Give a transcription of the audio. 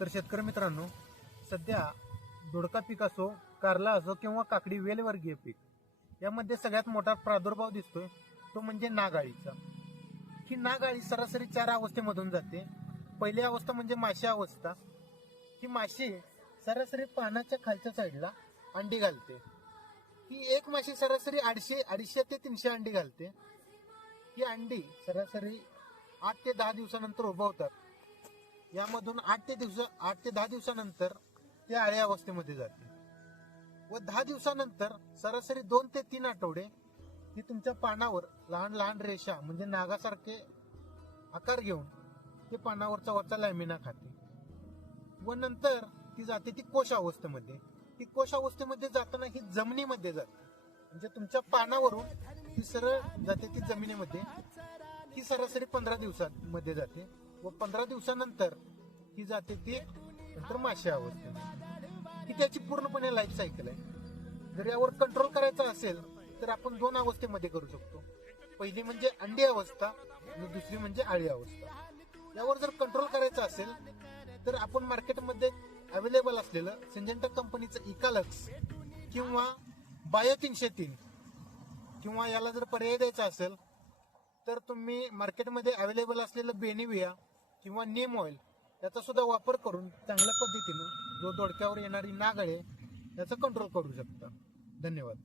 तर शेतकरी मित्रांनो, सध्या दोडका पीक असो, कारला असो किंवा काकडी वेलवर्गीय पीक, यामध्ये सगळ्यात मोठा प्रादुर्भाव दिसतोय तो म्हणजे नाग अळीचा. ही नाग अळी सरासरी 4 अवस्थेमधून जाते. पहिली अवस्था म्हणजे माशी अवस्था. ही माशी सरासरी पानाच्या खालच्या साईडला अंडी घालते. ही एक माशी सरासरी 250 ते 300 अंडी घालते. ही अंडी सरासरी 8 ते 10 दिवसानंतर उभवतात. यामधून 8 ते 10 दिवसानंतर ते अळ्या अवस्थेमध्ये जाते व 10 दिवसानंतर सरासरी 2 ते 3 आठवडे ही तुमच्या पानावर लहान लहान रेषा म्हणजे नागासारखे आकार घेऊन ते पानावरचा वरचा लॅमिना खाते व नंतर ती जाते ती कोश अवस्थेमध्ये. ती कोश अवस्थेमध्ये जाताना ही जमिनीमध्ये जाते, म्हणजे तुमच्या पानावरून ती सरळ जाते ती जमिनीमध्ये. ही सरासरी 15 दिवसांमध्ये जाते व 15 दिवसानंतर ही जाते ती नंतर माशी अवस्थेमध्ये. ही त्याची पूर्णपणे लाईफ सायकल आहे. जर यावर कंट्रोल करायचा असेल तर आपण 2 अवस्थेमध्ये करू शकतो. पहिली म्हणजे अंडी अवस्था आणि दुसरी म्हणजे अळी अवस्था. यावर जर कंट्रोल करायचा असेल तर आपण मार्केटमध्ये अवेलेबल असलेलं सिंजेंटा कंपनीचं इकालक्स किंवा बायो 303 किंवा याला जर पर्याय द्यायचा असेल तर तुम्ही मार्केटमध्ये अवेलेबल असलेलं बेनिविया किंवा नीम ऑइल याचा सुद्धा वापर करून चांगल्या पद्धतीनं जो दोडक्यावर येणारी नाग अळी याचा कंट्रोल करू शकता. धन्यवाद.